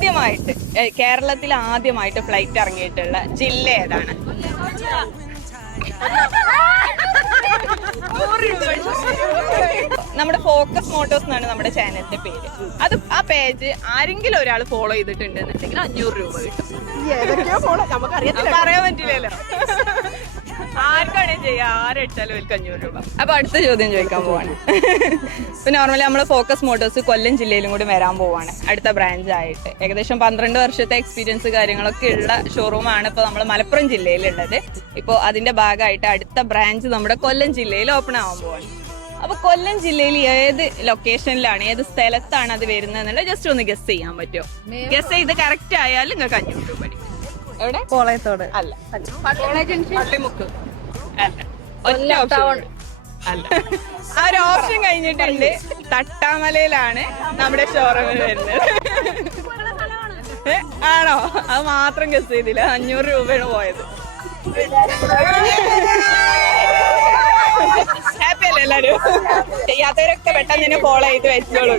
ആദ്യമായിട്ട് കേരളത്തിൽ ആദ്യമായിട്ട് ഫ്ലൈറ്റ് ഇറങ്ങിയിട്ടുള്ള ജില്ല ഏതാണ്? നമ്മുടെ ഫോക്കസ് മോട്ടോസ് എന്നാണ് നമ്മുടെ ചാനലിന്റെ പേര്. അത് ആ പേജ് ആരെങ്കിലും ഒരാൾ ഫോളോ ചെയ്തിട്ടുണ്ടെന്നുണ്ടെങ്കിൽ 500 രൂപ കിട്ടും. പറയാൻ പറ്റില്ലല്ലോ, ആർക്കാണേ ചെയ്യാം, ആരെടുത്താലും അവർക്ക് 500 രൂപ. അപ്പൊ അടുത്ത ചോദ്യം ചോദിക്കാൻ പോവാണ്. ഇപ്പൊ നോർമലി നമ്മള് ഫോക്കസ് മോട്ടോഴ്സ് കൊല്ലം ജില്ലയിലും കൂടി വരാൻ പോവാണ് അടുത്ത ബ്രാഞ്ച് ആയിട്ട്. ഏകദേശം 12 വർഷത്തെ എക്സ്പീരിയൻസ് കാര്യങ്ങളൊക്കെ ഉള്ള ഷോറൂമാണ് ഇപ്പൊ നമ്മൾ മലപ്പുറം ജില്ലയിലുള്ളത്. ഇപ്പോൾ അതിന്റെ ഭാഗമായിട്ട് അടുത്ത ബ്രാഞ്ച് നമ്മുടെ കൊല്ലം ജില്ലയിൽ ഓപ്പൺ ആവാൻ പോവാണ്. അപ്പൊ കൊല്ലം ജില്ലയിൽ ഏത് ലൊക്കേഷനിലാണ്, ഏത് സ്ഥലത്താണ് അത് വരുന്നത് എന്നുള്ളത് ജസ്റ്റ് ഒന്ന് ഗസ് ചെയ്യാൻ പറ്റുമോ? ഗസ് ചെയ്ത് കറക്റ്റ് ആയാലും നിങ്ങൾക്ക് 500 രൂപ അടിക്കും. എവിടെ? കോളയത്തോട് അല്ല, പള്ളിമുക്ക് അല്ല, ഒറ്റ ഓപ്ഷൻ അല്ല. ആ ഒരു ഓപ്ഷൻ കഴിഞ്ഞിട്ടുണ്ട്. തട്ടാമലയിലാണ് നമ്മുടെ ഷോറൂമിൽ വരുന്നത്. ആണോ? അത് മാത്രം ഗസ് ചെയ്തില്ല. 500 രൂപയാണ് പോയത്. ഹാപ്പി അല്ലേ എല്ലാരും? ചെയ്യാത്തവരൊക്കെ പെട്ടെന്ന് തന്നെ ഫോളോ ചെയ്ത് വെച്ചോളൂ.